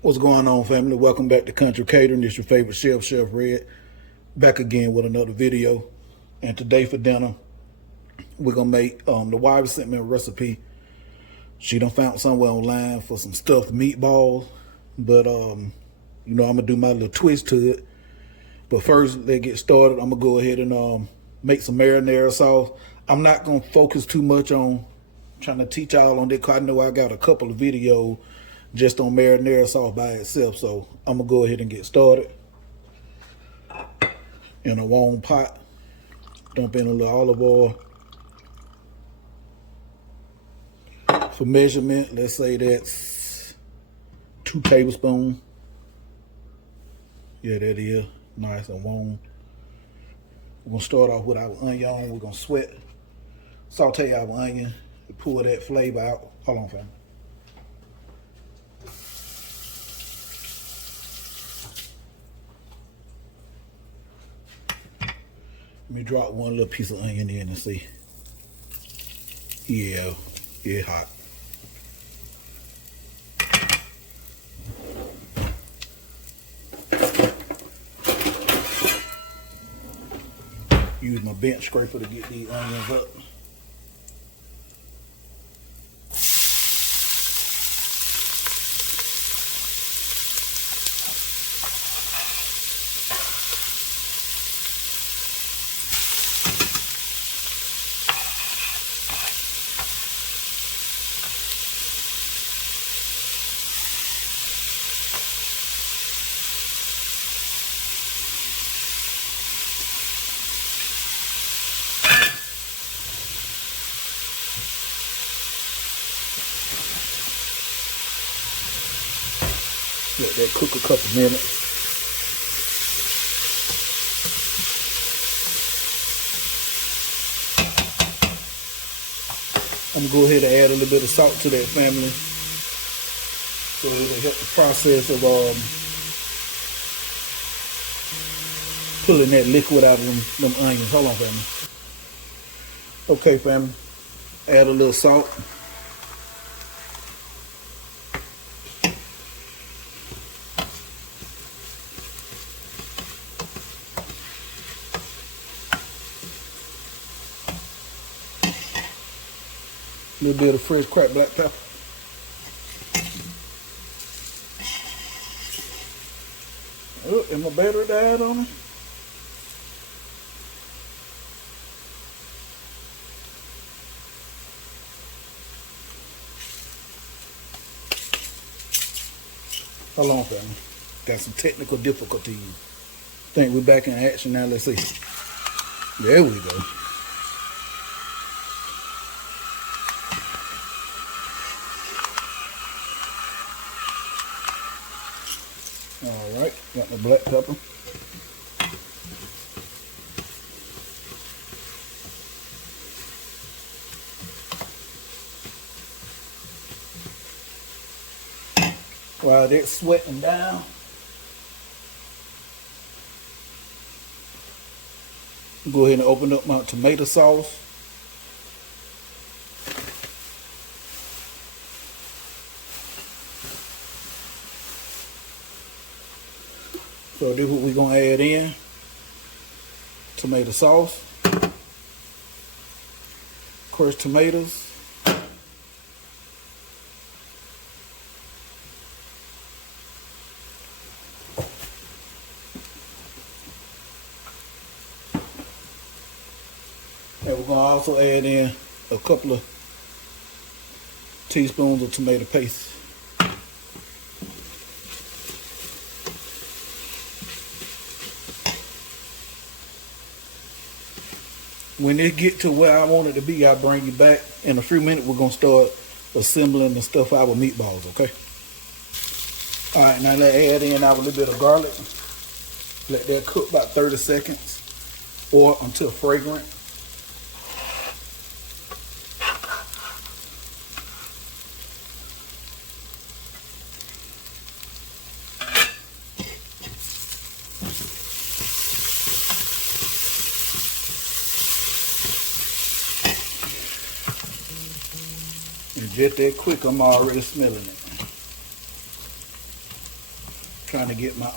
What's going on, family? Welcome back to Country Catering. This your favorite chef, Chef Red. Back again with another video. And today for dinner, we're going to make, the wife sent me a recipe. She done found somewhere online for some stuffed meatballs. But, I'm going to do my little twist to it. But first, let's get started. I'm going to go ahead and make some marinara sauce. I'm not going to focus too much on trying to teach y'all on that, because I know I got a couple of videos just on marinara sauce by itself. So I'm gonna go ahead and get started. In a warm pot, dump in a little olive oil. For measurement, let's say that's 2 tablespoons. Yeah, that is nice and warm. We're gonna start off with our onion. We're gonna saute our onion to pull that flavor out. Hold on, family. Let me drop one little piece of onion in and see. Yeah, it's hot. Use my bench scraper to get these onions up. Let that cook a couple minutes. I'm gonna go ahead and add a little bit of salt to that, family, so it'll help the process of pulling that liquid out of them onions. Hold on, family. Okay, family. Add a little salt. A little bit of fresh cracked black pepper. Oh, and my battery died on it. Hold on, family. Got some technical difficulties. Think we're back in action now. Let's see. There we go. All right, got the black pepper. While that's sweating down, go ahead and open up my tomato sauce. So this is what we're gonna add in. Tomato sauce, crushed tomatoes, and we're gonna also add in a couple of teaspoons of tomato paste. When it get to where I want it to be, I'll bring you back. In a few minutes, we're going to start assembling and stuff our meatballs, okay? All right, now let's add in our little bit of garlic. Let that cook about 30 seconds or until fragrant. And just that quick, I'm already smelling it. Trying to get my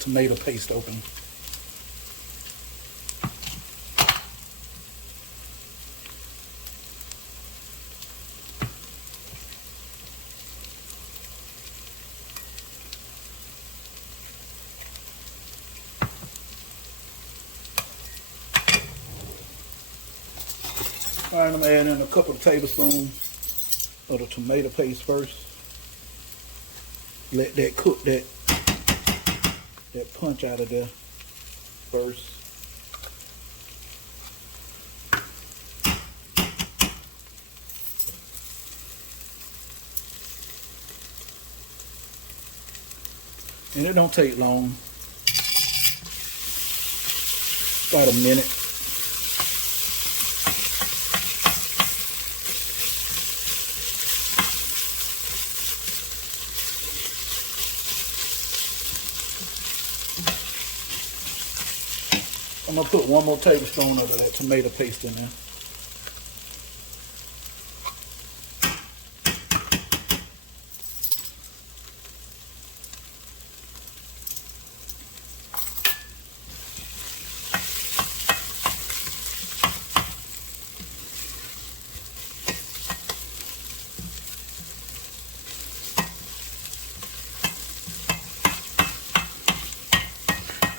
tomato paste open. All right, I'm adding in a couple of tablespoons of the tomato paste first. Let that cook that punch out of there first. And it don't take long. About a minute. I'm gonna put one more tablespoon of that tomato paste in there.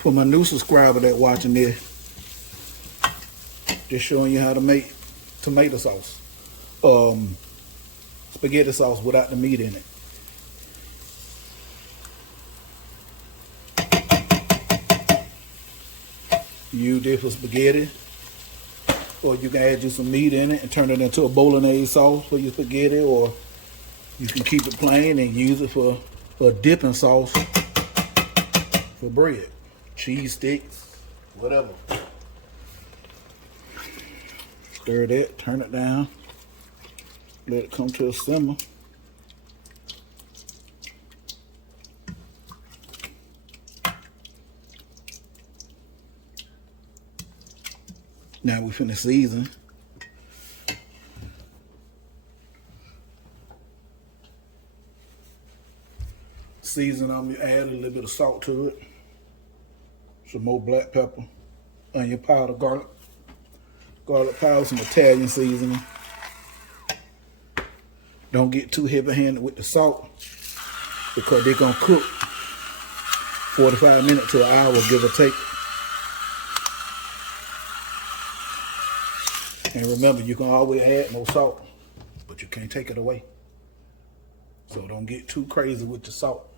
For my new subscriber that watching this, just showing you how to make tomato sauce, spaghetti sauce without the meat in it. Use this for spaghetti, or you can add just some meat in it and turn it into a bolognese sauce for your spaghetti, or you can keep it plain and use it for a dipping sauce for bread, cheese sticks, whatever. Stir that, turn it down, let it come to a simmer. Now we finna season. Season, I'm gonna add a little bit of salt to it, some more black pepper, onion powder, garlic powder, some Italian seasoning. Don't get too heavy-handed with the salt because they're gonna cook 45 minutes to an hour, give or take. And remember, you can always add more salt, but you can't take it away. So don't get too crazy with the salt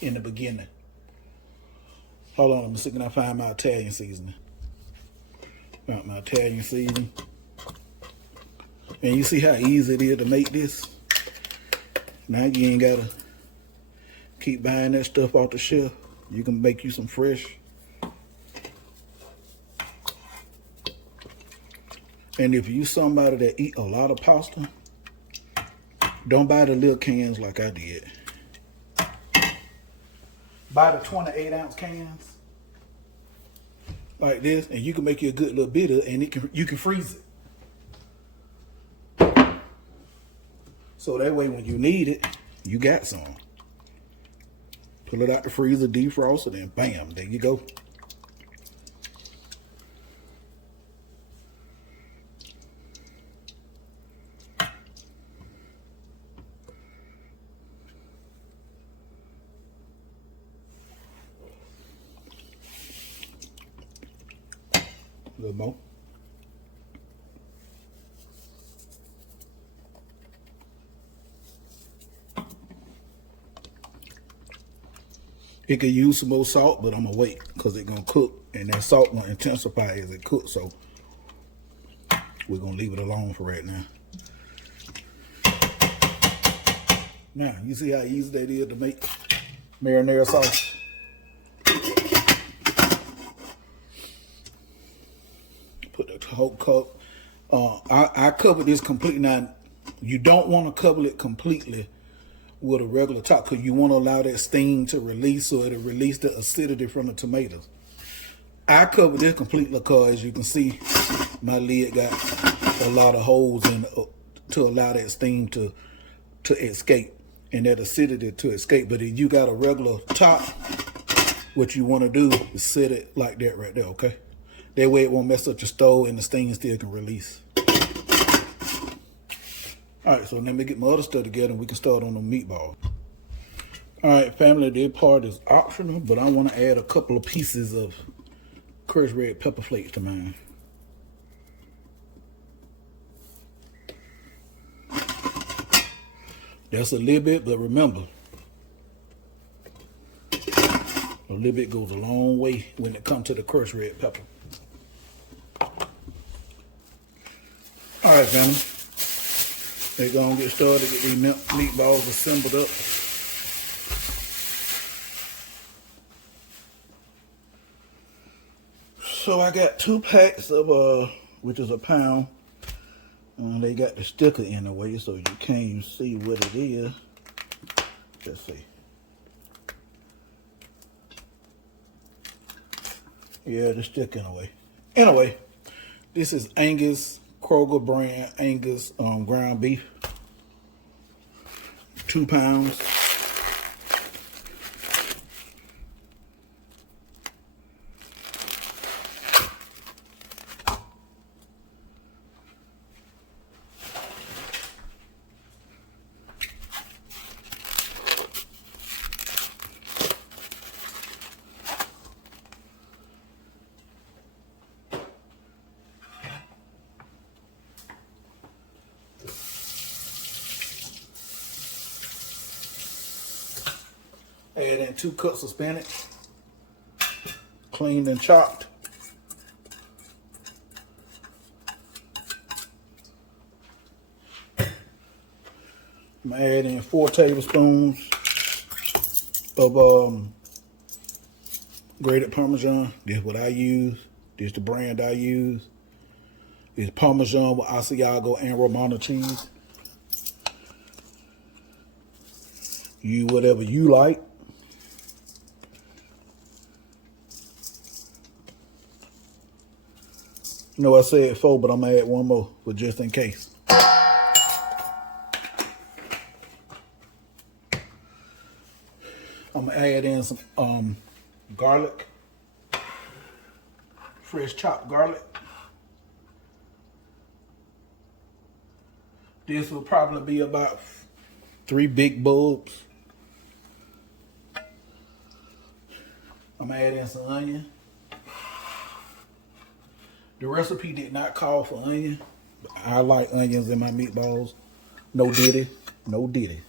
in the beginning. Hold on, I'm see can I find my Italian seasoning. Got my Italian seasoning. And you see how easy it is to make this? Now you ain't gotta keep buying that stuff off the shelf. You can make you some fresh. And if you somebody that eat a lot of pasta, don't buy the little cans like I did. Buy the 28-ounce cans like this, and you can make you a good little bit of it, and you can freeze it. So that way when you need it, you got some. Pull it out the freezer, defrost it, and bam, there you go. A little more. It could use some more salt, but I'm gonna wait because it's gonna cook, and that salt gonna intensify as it cooks. So we're gonna leave it alone for right now. Now you see how easy that is to make marinara sauce. Put the whole cup. I covered this completely. Now, you don't want to cover it completely with a regular top because you want to allow that steam to release so it'll release the acidity from the tomatoes. I covered this completely because, as you can see, my lid got a lot of holes in to allow that steam to escape. and that acidity to escape. But if you got a regular top, what you want to do is set it like that right there, okay? That way it won't mess up your stove and the steam still can release. All right, so let me get my other stuff together and we can start on the meatball. All right, family, this part is optional, but I want to add a couple of pieces of crushed red pepper flakes to mine. That's a little bit, but remember, a little bit goes a long way when it comes to the crushed red pepper. All right, family. They're gonna get started, get these meatballs assembled up. So I got 2 packs of, which is a pound. They got the sticker in the way, so you can't even see what it is. Let's see. Yeah, the sticker in the way. Anyway, this is Angus, Kroger brand Angus ground beef. 2 pounds. Add in 2 cups of spinach, cleaned and chopped. I'm gonna add in 4 tablespoons of grated Parmesan. This is what I use. This is the brand I use. It's Parmesan with Asiago and Romano cheese. Use whatever you like. You know I said 4, but I'm gonna add 1 more, but just in case. I'm gonna add in some garlic, fresh chopped garlic. This will probably be about 3 big bulbs. I'm gonna add in some onion. The recipe did not call for onion, but I like onions in my meatballs. No diddy, no diddy.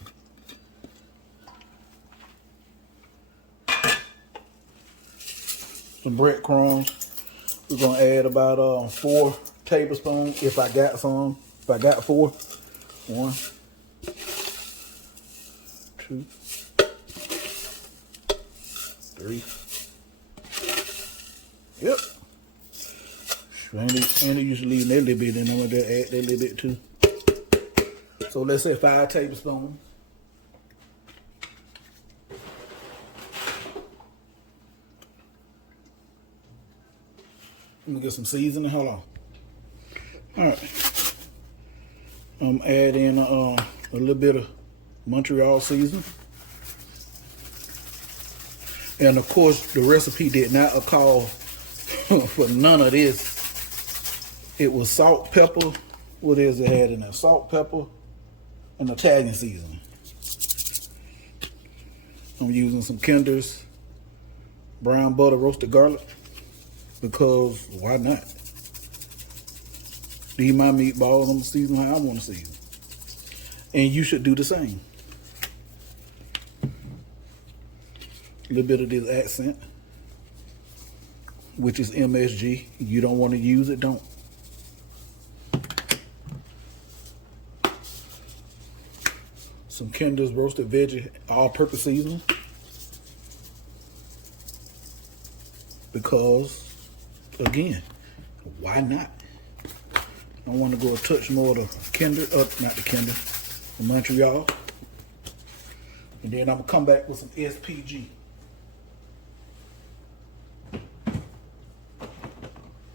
Some breadcrumbs. We're gonna add about 4 tablespoons if I got some. If I got 4, 1, 2, 3. Yep. And they usually leave that little bit in. I'm gonna add that little bit too. So let's say 5 tablespoons. Let me get some seasoning. Hold on. All right. I'm adding a little bit of Montreal seasoning. And of course, the recipe did not call for none of this. It was salt, pepper. What is it had in there? Salt, pepper, and Italian seasoning. I'm using some Kinder's brown butter roasted garlic because why not? These my meatballs. I'm gonna season how I want to season, and you should do the same. A little bit of this accent, which is MSG. You don't want to use it, don't. Some Kinder's roasted veggie all-purpose seasoning. Because, again, why not? I want to go a touch more to Kinder, not the Kinder, the Montreal. And then I'm going to come back with some SPG.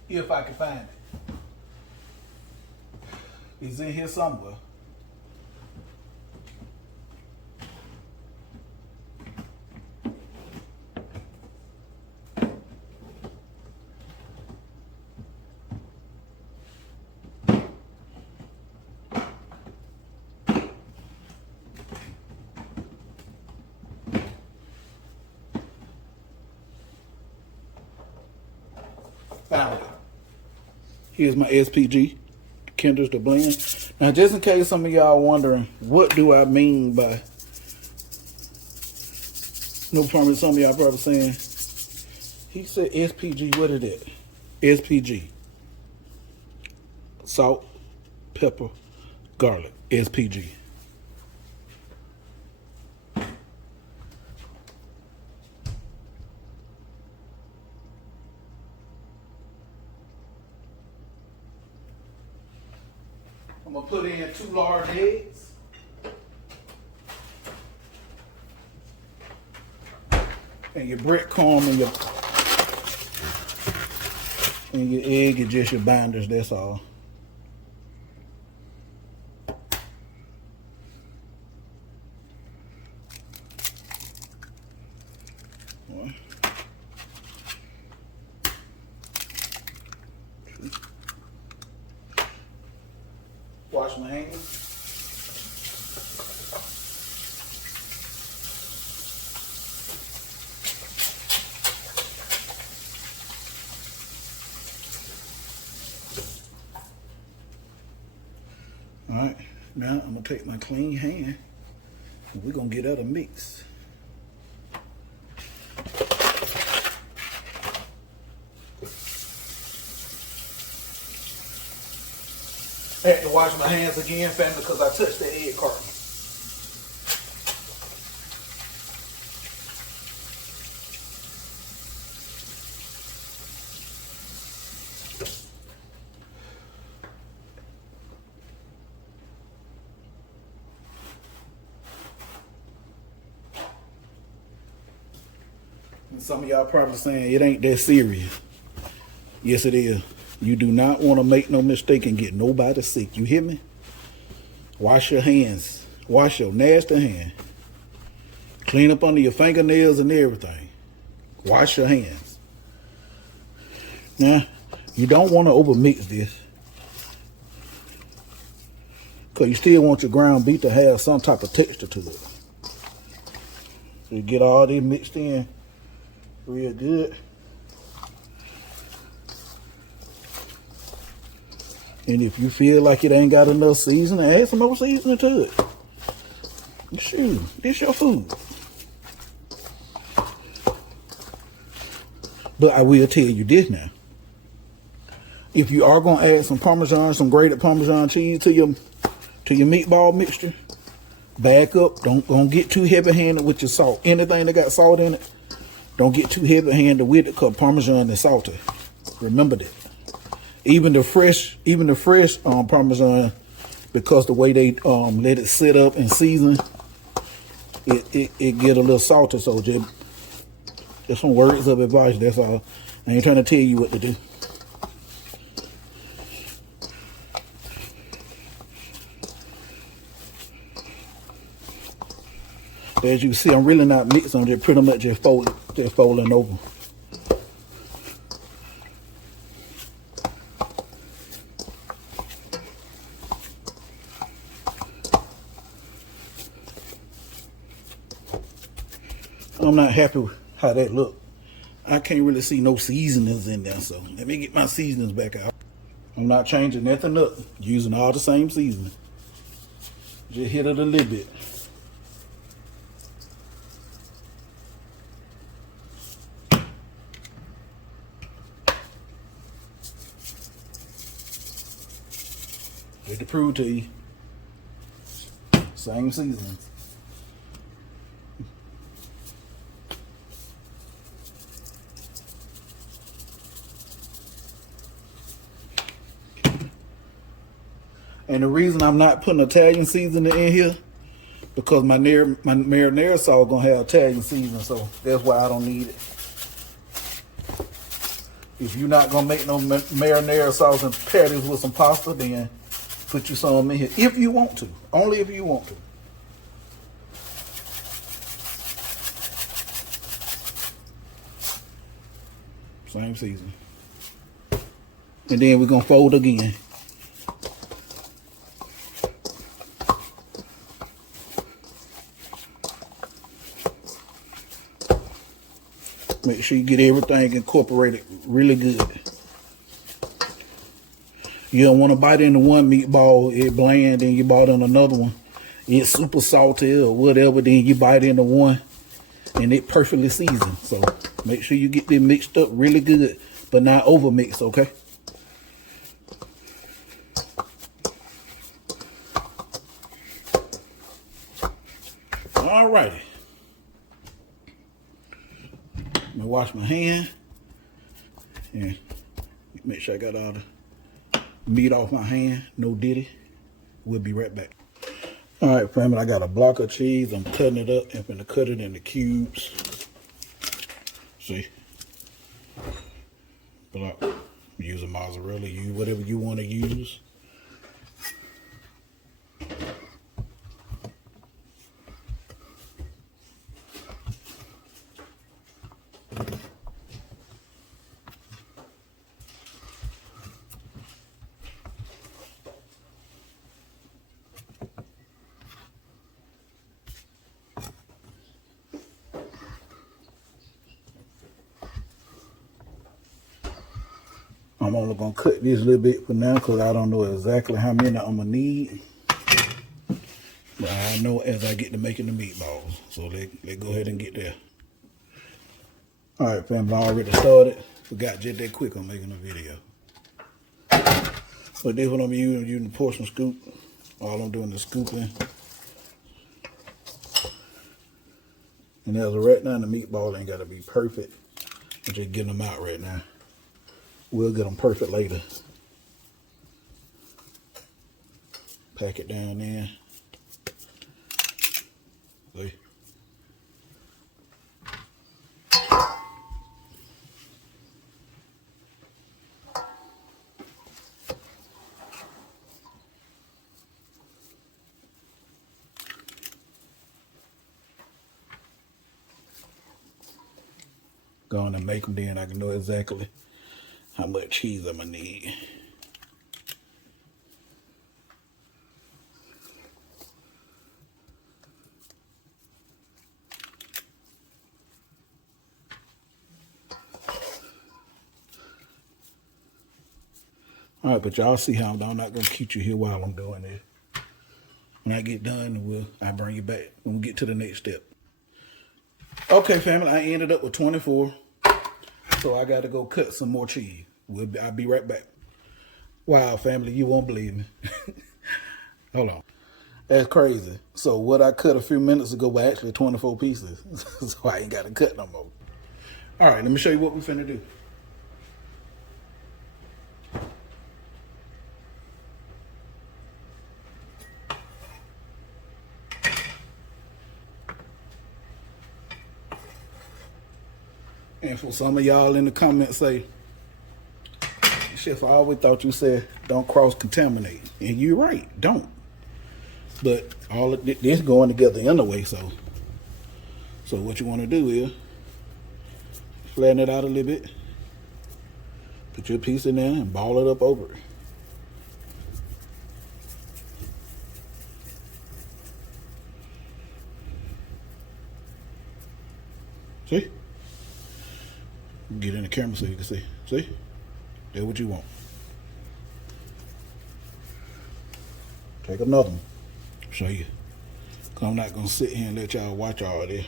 If I can find it. It's in here somewhere. Here's my SPG, Kinder's the blend. Now, just in case some of y'all wondering, what do I mean by, no problem, some of y'all probably saying, he said SPG, what is it? SPG. Salt, pepper, garlic, SPG. I'm gonna put in 2 large eggs. And your breadcrumb and your egg is just your binders, that's all. One, two. Wash my hands. All right, now I'm gonna take my clean hand and we're gonna get out a mix. I had to wash my hands again, family, because I touched the egg carton. And some of y'all probably saying it ain't that serious. Yes, it is. You do not want to make no mistake and get nobody sick. You hear me? Wash your hands. Wash your nasty hand. Clean up under your fingernails and everything. Wash your hands. Now, you don't want to overmix this, because you still want your ground beef to have some type of texture to it. So you get all this mixed in real good. And if you feel like it ain't got enough seasoning, add some more seasoning to it. Shoot, this your food. But I will tell you this now. If you are gonna add some Parmesan, some grated Parmesan cheese to your meatball mixture, back up. Don't get too heavy-handed with your salt. Anything that got salt in it, don't get too heavy-handed with it, because Parmesan is salty. Remember that. Even the fresh Parmesan, because the way they let it sit up and season, it get a little salty. So just some words of advice. That's all. I ain't trying to tell you what to do. As you can see, I'm really not mixing. I'm just pretty much just folding over. I'm not happy with how that look. I can't really see no seasonings in there, so let me get my seasonings back out. I'm not changing nothing up, using all the same seasoning. Just hit it a little bit. Just to prove to you, same seasonings. And the reason I'm not putting Italian seasoning in here, because my marinara sauce gonna have Italian seasoning, so that's why I don't need it. If you're not gonna make no marinara sauce and pair this with some pasta, then put you some in here if you want to. Only if you want to. Same seasoning. And then we're gonna fold again. Make sure you get everything incorporated really good. You don't want to bite into one meatball, it bland, then you bite in another one, it's super salty or whatever, then you bite into one and it perfectly seasoned. So make sure you get them mixed up really good, but not over mixed, okay? Alrighty. I'm gonna wash my hand and make sure I got all the meat off my hand. No diddy. We'll be right back. All right, family, I got a block of cheese. I'm cutting it up. I'm gonna cut it into cubes. See? Block. Use a mozzarella. Use whatever you want to use. I'm only gonna cut this a little bit for now because I don't know exactly how many I'm gonna need. But I know as I get to making the meatballs. So let's go ahead and get there. All right, family, I already started. Forgot just that quick on making a video. But this what I'm using. I'm using the portion scoop. All I'm doing is scooping. And as of right now, the meatball ain't gotta be perfect. I'm just getting them out right now. We'll get them perfect later. Pack it down there. See? Go on and make them, then I can know exactly how much cheese I'm gonna need. All right, but y'all see how I'm not gonna keep you here while I'm doing this. When I get done, I'll bring you back when we get to the next step. Okay, family, I ended up with 24. So I gotta go cut some more cheese. I'll be right back. Wow, family, you won't believe me. Hold on. That's crazy. So what I cut a few minutes ago were actually 24 pieces. So I ain't gotta cut no more. All right, let me show you what we're finna do. And for some of y'all in the comments say, Chef, I always thought you said don't cross-contaminate. And you're right, don't. But all of this going together anyway, so what you want to do is flatten it out a little bit. Put your piece in there and ball it up over it. See? Get in the camera so you can see. See? That's what you want. Take another one. Show you. Cause I'm not gonna sit here and let y'all watch all this.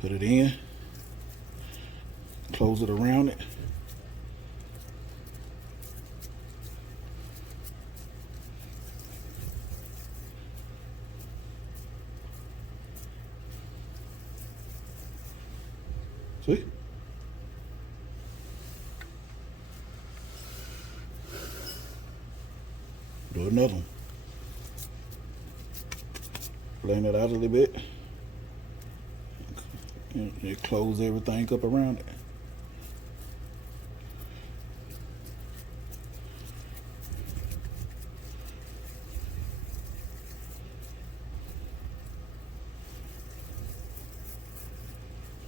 Put it in. Close it around it. See? Do another one. Flatten it out a little bit. And close everything up around it.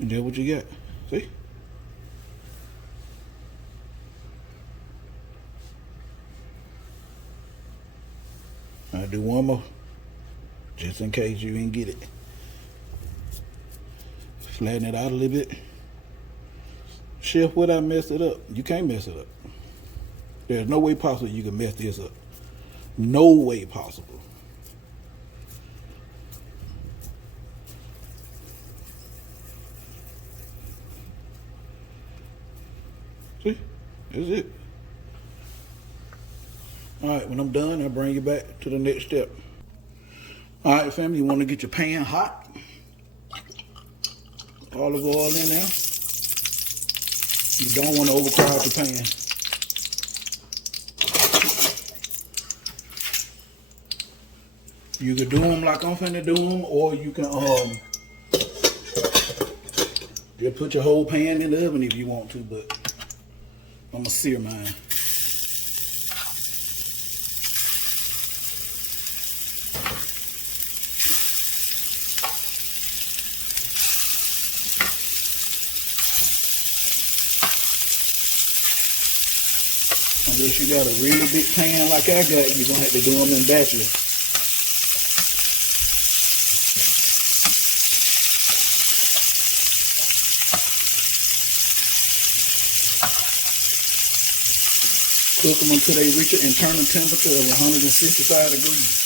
And that's what you got. See? I'll do one more, just in case you didn't get it. Flatten it out a little bit. Chef, what I messed it up? You can't mess it up. There's no way possible you can mess this up. No way possible. See? That's it. Alright, when I'm done, I'll bring you back to the next step. Alright, family, you want to get your pan hot. Olive oil in there. You don't want to overcrowd the pan. You can do them like I'm finna do them, or you can just put your whole pan in the oven if you want to, but I'm gonna sear mine. Unless you got a really big pan like I got, you're gonna have to do them in batches. Cook them until they reach an internal temperature of 165 degrees.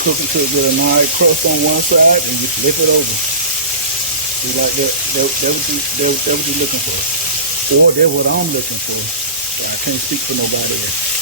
Cook until you get a nice crust on one side, and you flip it over. See, like that, that's what you're looking for. Or that's what I'm looking for. But I can't speak for nobody else.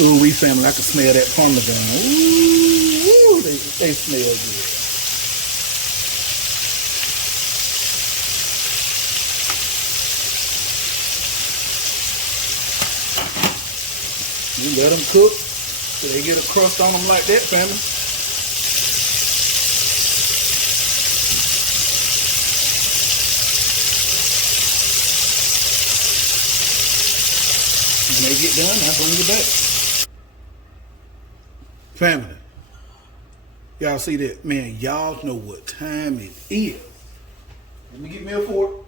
Ooh, we family, I can smell that parmesan. Ooh, they smell good. You let them cook till they get a crust on them like that, family. When they get done, I bring it back. Family, y'all see that? Man, y'all know what time it is. Let me get me a fork.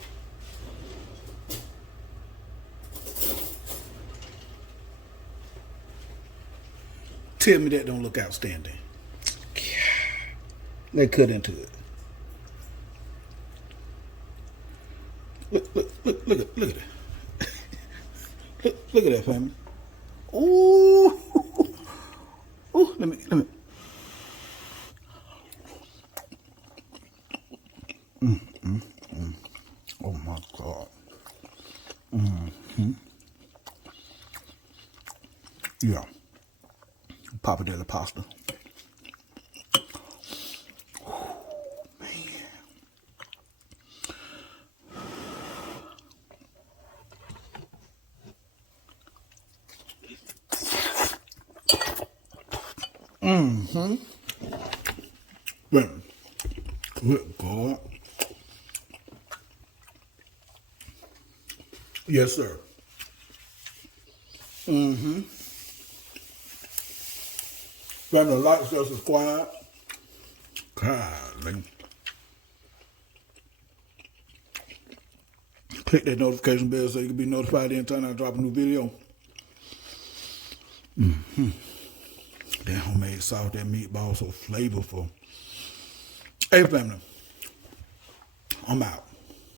Tell me that don't look outstanding. Let's cut into it. Look at that. Look at that, family. Ooh. Ooh, let me. Oh my God. Yeah. Pappardelle pasta. Man, good God. Yes, sir. Family, like, share, subscribe. God, click that notification bell so you can be notified anytime I drop a new video. That homemade sauce, that meatball, so flavorful. Hey, family, I'm out.